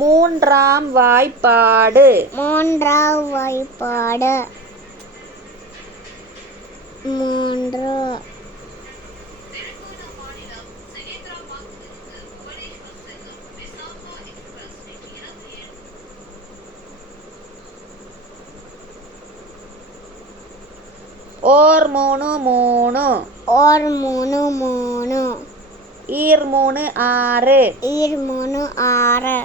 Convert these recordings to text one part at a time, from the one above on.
மூன்றாம் வாய்ப்பாடு. மூன்றாம் வாய்ப்பாடு. மூன்று. ஓர் மூணு மூணு. ஓர் மூணு மூணு. ஈர் மூணு ஆறு. ஈர் மூணு ஆறு.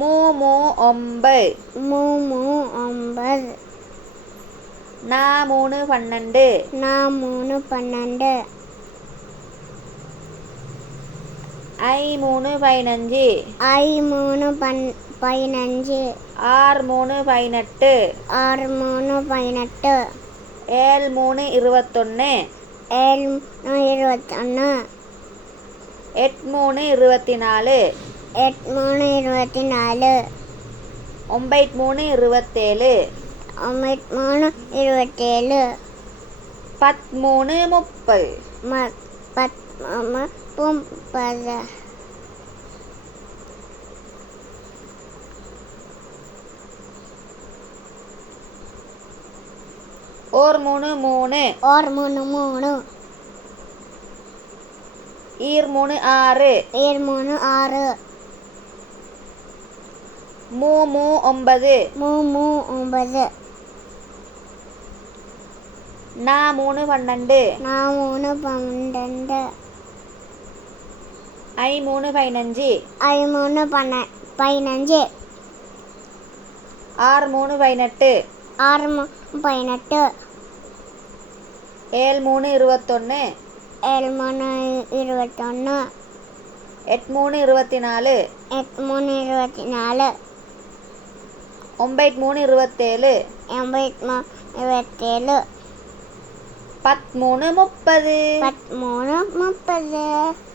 மூ மூ ஒம்பது. மூ மூ ஒன்பது. நா மூணு 12. நா மூணு 12. ஐ மூணு 15. ஐ மூணு 15. ஆர் மூணு 18. ஆறு மூணு 18. ஏழு மூணு 21. ஏழு மூணு 21. எட்டு மூணு 24. எட்டு மூணு 24. ஒம்பது மூணு 27. ஒம்பது மூணு 27. பத்து மூணு 30. பத்து 30. ஓர் மூணு மூணு. ஓர் மூணு மூணு. ஈர் மூணு ஆறு. ஈர் மூணு ஆறு. மூ மூ 9. மூ மூ 9. நா மூணு 12. நா மூணு 12. ஐ மூணு 15. ஐ மூணு 15. ஆறு மூணு 18. ஆறு மூணு 18. ஏழு மூணு 21. ஏழு மூணு 21. எட்டு மூணு 24. எட்டு மூணு 24. ஒம்பது மூணு 27. ஒம்பது மூணு 27. பத்து மூணு 30. பத்து மூணு 30.